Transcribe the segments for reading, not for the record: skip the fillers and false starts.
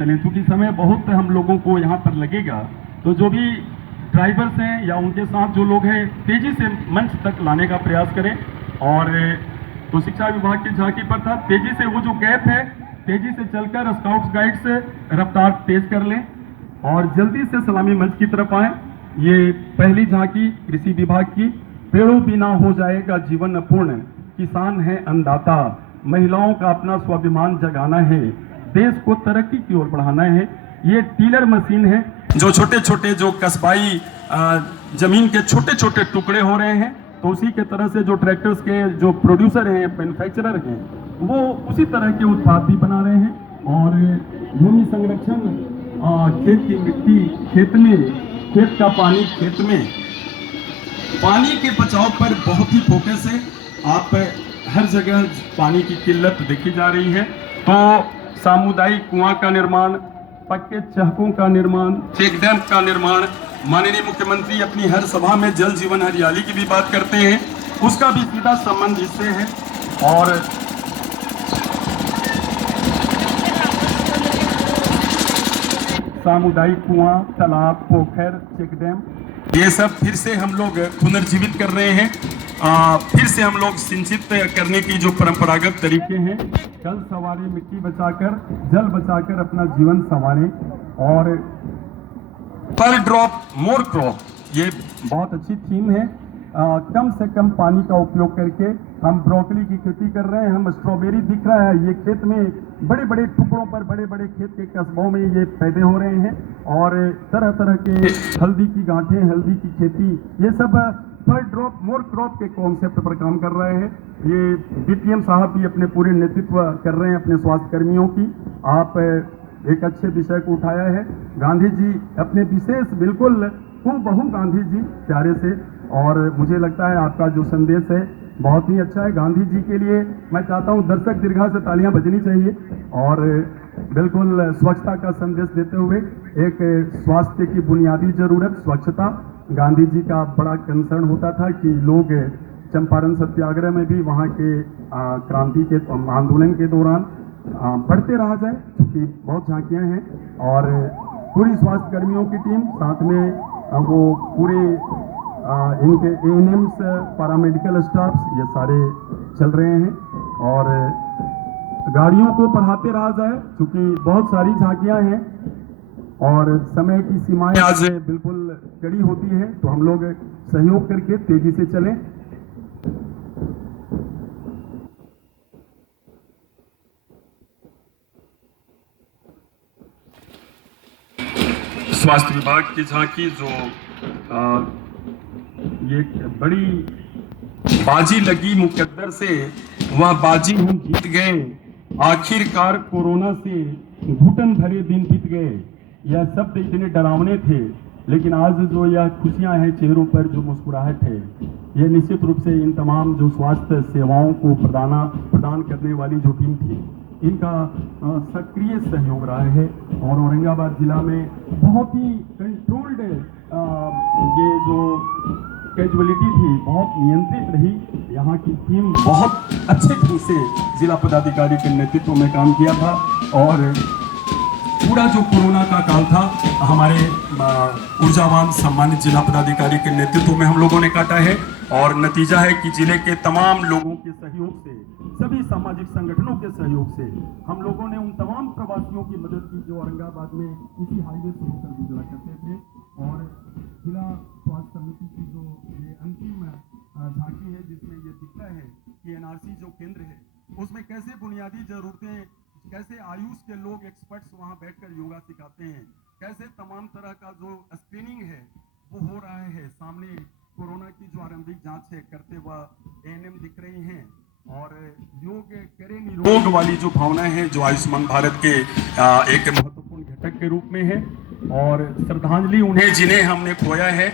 चलें, क्योंकि समय बहुत हम लोगों को यहाँ पर लगेगा, तो जो भी ड्राइवर्स हैं या उनके साथ जो लोग हैं तेजी से मंच तक लाने का प्रयास करें। और तो शिक्षा विभाग की झांकी पर था, तेजी से वो जो गैप है तेजी से चलकर स्काउट्स गाइड्स रफ्तार तेज कर लें और जल्दी से सलामी मंच की तरफ आए। ये पहली झांकी कृषि विभाग की। पेड़ों बिना हो जाएगा जीवन अपूर्ण, किसान है अन्नदाता, महिलाओं का अपना स्वाभिमान जगाना है, देश को तरक्की की ओर बढ़ाना है। ये टीलर मशीन है, जो छोटे छोटे जो कस्बाई जमीन के छोटे छोटे टुकड़े हो रहे हैं, तो उसी के तरह से जो ट्रैक्टर्स के जो प्रोड्यूसर हैं, मैन्युफैक्चरर हैं, वो उसी तरह के उत्पाद भी बना रहे हैं। और भूमि संरक्षण, खेत की मिट्टी खेत में, खेत का पानी खेत में, पानी के बचाव पर बहुत ही फोकस है। आप हर जगह पानी की किल्लत देखी जा रही है, तो सामुदायिक कुआं का निर्माण, पक्के चहकों का निर्माण, चेक डैम का निर्माण, माननीय मुख्यमंत्री अपनी हर सभा में जल जीवन हरियाली की भी बात करते हैं, उसका भी सीधा संबंध इससे है। और सामुदायिक कुआं, तालाब, पोखर, चेक डैम, ये सब फिर से हम लोग पुनर्जीवित कर रहे हैं। फिर से हम लोग सिंचित करने की जो परंपरागत तरीके हैं, कल सवारे मिट्टी बचाकर, जल बचाकर अपना जीवन संवारें। और पर ड्रॉप मोर क्रॉप, ये बहुत अच्छी थीम है। कम से कम पानी का उपयोग करके हम ब्रोकली की खेती कर रहे हैं, हम स्ट्रॉबेरी दिख रहा है, ये खेत में बड़े बड़े टुकड़ों पर, बड़े बड़े खेत के कस्बों में ये पैदे हो रहे हैं। और तरह तरह के हल्दी की गांठें, हल्दी की खेती, ये सब पर ड्रॉप मोर क्रॉप के कॉन्सेप्ट पर काम कर रहे हैं। ये डीटीएम साहब भी अपने पूरे नेतृत्व कर रहे हैं अपने स्वास्थ्य कर्मियों की। आप एक अच्छे विषय को उठाया है, गांधी जी अपने विशेष बिल्कुल हूबहू गांधी जी प्यारे से, और मुझे लगता है आपका जो संदेश है बहुत ही अच्छा है। गांधी जी के लिए मैं चाहता हूं दर्शक दीर्घा से तालियां बजनी चाहिए। और बिल्कुल स्वच्छता का संदेश देते हुए, एक स्वास्थ्य की बुनियादी जरूरत स्वच्छता, गांधी जी का बड़ा कंसर्न होता था कि लोग चंपारण सत्याग्रह में भी वहाँ के क्रांति के आंदोलन के दौरान बढ़ते रहा जाए, क्योंकि बहुत झांकियाँ हैं। और पूरी स्वास्थ्य कर्मियों की टीम, साथ में वो पूरे इनके एएनएम्स, पैरामेडिकल स्टाफ्स, ये सारे चल रहे हैं। और गाड़ियों को बढ़ाते रहा जाए, क्योंकि बहुत सारी झांकियां हैं और समय की सीमाएं आज बिल्कुल कड़ी होती है, तो हम लोग सहयोग करके तेजी से चलें। स्वास्थ्य विभाग की झांकी, जो ये बड़ी बाजी लगी मुकद्दर से, वह बाजी हम जीत गए, आखिरकार कोरोना से घुटन भरे दिन बीत गए। यह शब्द इतने डरावने थे, लेकिन आज जो यह खुशियां हैं चेहरों पर, जो मुस्कुराहट है, यह निश्चित रूप से इन तमाम जो स्वास्थ्य सेवाओं को प्रदान करने वाली जो टीम थी, इनका सक्रिय सहयोग रहा है। और औरंगाबाद जिला में बहुत ही कंट्रोल्ड ये जो कैजुअलिटी थी, बहुत नियंत्रित रही। यहाँ की टीम बहुत अच्छे ढंग से जिला पदाधिकारी के नेतृत्व में काम किया था, और पूरा जो कोरोना का काल था हमारे ऊर्जावान सम्मानित जिला पदाधिकारी के नेतृत्व में हम लोगों ने काटा है। और नतीजा है कि जिले के तमाम लोगों के सहयोग से, सभी सामाजिक संगठनों के सहयोग से हम लोगों ने उन तमाम प्रवासियों की मदद की जो औरंगाबाद में इसी हाईवे से होकर गुजरा करते थे। और जिला स्वास्थ्य समिति की जो ये अंतिम झांकी है, जिसमें ये दिखता है कि एनआरसी जो केंद्र है, उसमें कैसे बुनियादी जरूरतें, कैसे आयुष के लोग एक्सपर्ट्स वहां बैठकर योगा सिखाते हैं, कैसे तमाम तरह का जो स्क्रीनिंग है वो हो रहा है। सामने कोरोना की जो आरंभिक जांच है करते हुए एएनएम दिख रही हैं। और योग करे निरोग वाली जो भावना है, जो आयुष्मान भारत के एक महत्वपूर्ण घटक के रूप में है। और श्रद्धांजलि उन्हें जिन्हें हमने खोया है।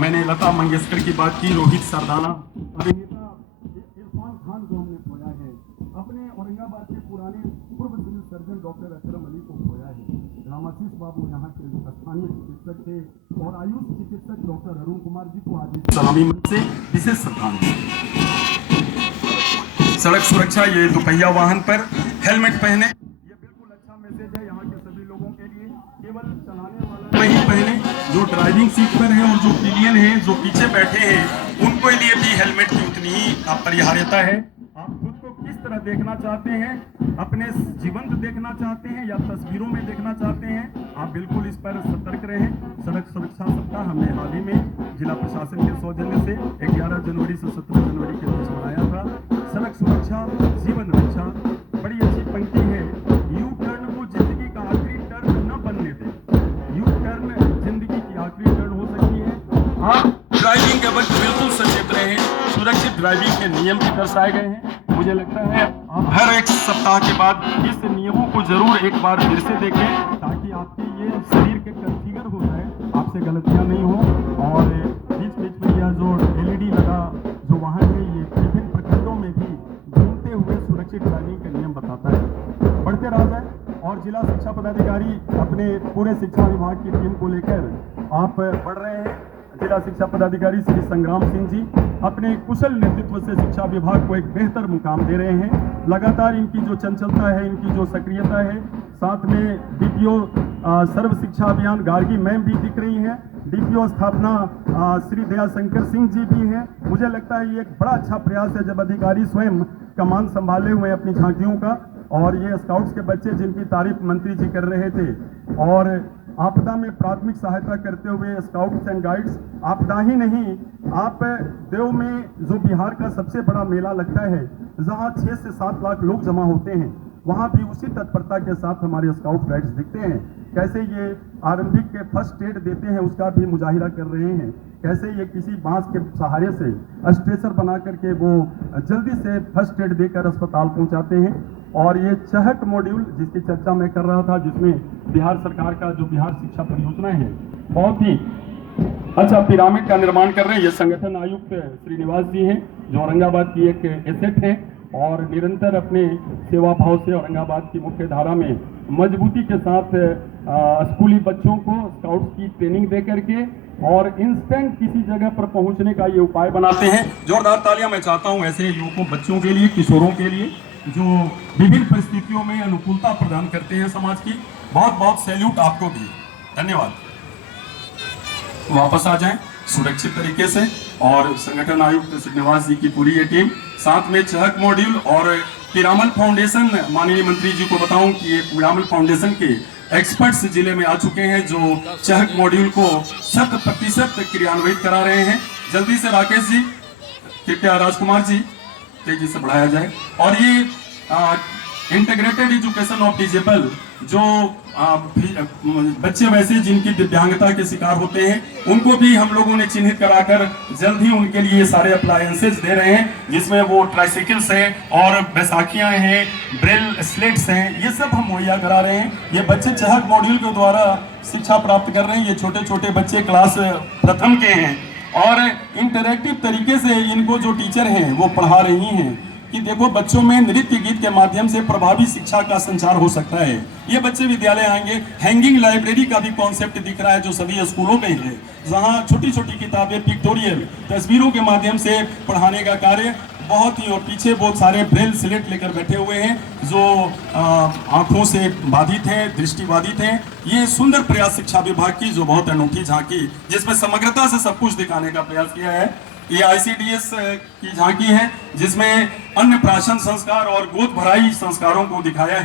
मैंने लता मंगेशकर की बात की, रोहित सरदाना, अभिनेता इरफान खान को हमने खोया है, अपने औरंगाबाद के पुराने पूर्व सिविल सर्जन डॉक्टर अकरम अली को खोया है, रामाशीष बाबू यहाँ के स्थानीय चिकित्सक थे, और आयुष चिकित्सक डॉक्टर अरुण कुमार जी को आज सलामी मंच से विशेष श्रद्धांजलि। सड़क सुरक्षा, ये दोपहिया वाहन पर हेलमेट पहने, ये बिल्कुल अच्छा मैसेज है। यहाँ के सभी लोग जो ड्राइविंग सीट पर है और जो पिलियन है, जो पीछे बैठे हैं, उनको लिए भी हेलमेट की उतनी ही अपरिहार्यता है। आप खुद को किस तरह देखना चाहते हैं, अपने जीवंत देखना चाहते हैं या तस्वीरों में देखना चाहते हैं, आप बिल्कुल इस पर सतर्क रहें। सड़क सुरक्षा सप्ताह हमने हाल ही में जिला प्रशासन के सौजन्य से 11 जनवरी से 17 जनवरी के बीच मनाया था। सड़क सुरक्षा जीवन रक्षा, बड़ी अच्छी पंक्ति है, यू टर्न को जिंदगी का आखिरी टर्न न बनने दें। यू टर्न जिंदगी की आखिरी टर्न हो सकती है। आप ड्राइविंग के वक्त बिल्कुल सचेत रहें। सुरक्षित ड्राइविंग के नियम भी दर्शाए गए हैं। मुझे लगता है आप हर एक सप्ताह के बाद इस नियमों को जरूर एक बार फिर से देखें, ताकि आपके ये शरीर के कन्फिगर हो जाए, आपसे गलतियां नहीं हो। और बीच बीच में यह जो LED लगा जो वाहन है, ये विभिन्न प्रखंडों में भी घूमते हुए सुरक्षित ड्राइविंग के नियम बताता है। बढ़ते रह जाए और जिला शिक्षा पदाधिकारी अपने पूरे शिक्षा विभाग की टीम को लेकर आप बढ़ रहे हैं। जिला शिक्षा पदाधिकारी श्री संग्राम सिंह जी अपने कुशल नेतृत्व से शिक्षा विभाग को एक बेहतर मुकाम दे रहे हैं। लगातार इनकी जो चंचलता है, इनकी जो सक्रियता है, साथ में DPO सर्व शिक्षा अभियान गार्गी मैम भी दिख रही हैं, DPO स्थापना श्री दयाशंकर सिंह जी भी हैं। मुझे लगता है ये एक बड़ा अच्छा प्रयास है जब अधिकारी स्वयं कमान संभाले हुए अपनी झांकियों का। और ये स्काउट्स के बच्चे जिनकी तारीफ मंत्री जी कर रहे थे, और आपदा में प्राथमिक सहायता करते हुए स्काउट्स एंड गाइड्स, आपदा ही नहीं, आप देव में जो बिहार का सबसे बड़ा मेला लगता है, जहां 6 से 7 लाख लोग जमा होते हैं, वहां भी उसी तत्परता के साथ हमारे स्काउट गाइड्स दिखते हैं। कैसे ये आरंभिक के फर्स्ट एड देते हैं उसका भी मुजाहिरा कर रहे हैं, कैसे ये किसी बांस के सहारे से स्ट्रेचर बना करके वो जल्दी से फर्स्ट एड देकर अस्पताल पहुंचाते हैं। और ये चहट मॉड्यूल जिसकी चर्चा मैं कर रहा था, जिसमें बिहार सरकार का जो बिहार शिक्षा परियोजना है, बहुत ही अच्छा पिरामिड का निर्माण कर रहे हैं। ये संगठन आयुक्त श्रीनिवास जी हैं, जो औरंगाबाद की एक एसेट है और निरंतर अपने सेवा भाव से औरंगाबाद की मुख्य धारा में मजबूती के साथ स्कूली बच्चों को स्काउट्स की ट्रेनिंग दे करके और इंस्टेंट किसी जगह पर पहुंचने का ये उपाय बनाते हैं। जोरदार तालियां मैं चाहता हूं ऐसे युवकों, बच्चों के लिए, किशोरों के लिए, जो विभिन्न परिस्थितियों में अनुकूलता प्रदान करते हैं समाज की। बहुत बहुत सैल्यूट आपको भी, धन्यवाद। वापस आ जाएं सुरक्षित तरीके से। और संगठन आयुक्त श्रीनिवास जी की पूरी ये टीम, साथ में चहक मॉड्यूल और पिरामल फाउंडेशन, माननीय मंत्री जी को बताऊं कि ये पिरामल फाउंडेशन के एक्सपर्ट्स जिले में आ चुके हैं, जो चहक मॉड्यूल को 100% क्रियान्वित करा रहे हैं। जल्दी से राकेश जी, कृपया राजकुमार जी, तेजी से बढ़ाया जाए। और ये इंटीग्रेटेड एजुकेशन ऑफ डिजेबल, जो बच्चे वैसे जिनकी दिव्यांगता के शिकार होते हैं, उनको भी हम लोगों ने चिन्हित कराकर जल्द ही उनके लिए सारे अप्लायंसेज दे रहे हैं, जिसमें वो ट्राइसाइकिल्स हैं और बैसाखियां हैं, ब्रेल स्लेट्स हैं, ये सब हम मुहैया करा रहे हैं। ये बच्चे चहक मॉड्यूल के द्वारा शिक्षा प्राप्त कर रहे हैं। ये छोटे छोटे बच्चे क्लास प्रथम के हैं और इंटरैक्टिव तरीके से इनको जो टीचर हैं वो पढ़ा रही हैं कि देखो बच्चों में नृत्य गीत के माध्यम से प्रभावी शिक्षा का संचार हो सकता है। ये बच्चे विद्यालय आएंगे। हैंगिंग लाइब्रेरी का भी कॉन्सेप्ट दिख रहा है जो सभी स्कूलों में है, जहां छोटी छोटी किताबें, पिक्टोरियल तस्वीरों के माध्यम से पढ़ाने का कार्य बहुत ही। और पीछे बहुत सारे ब्रेल स्लेट लेकर बैठे हुए हैं जो आंखों से बाधित हैं, दृष्टिबाधित हैं। ये सुंदर प्रयास शिक्षा विभाग की, जो बहुत अनूठी झांकी, जिसमें समग्रता से सब कुछ दिखाने का प्रयास किया है। ये ICDS की झांकी है, जिसमें अन्य प्राशन संस्कार और गोद भराई संस्कारों को दिखाया है।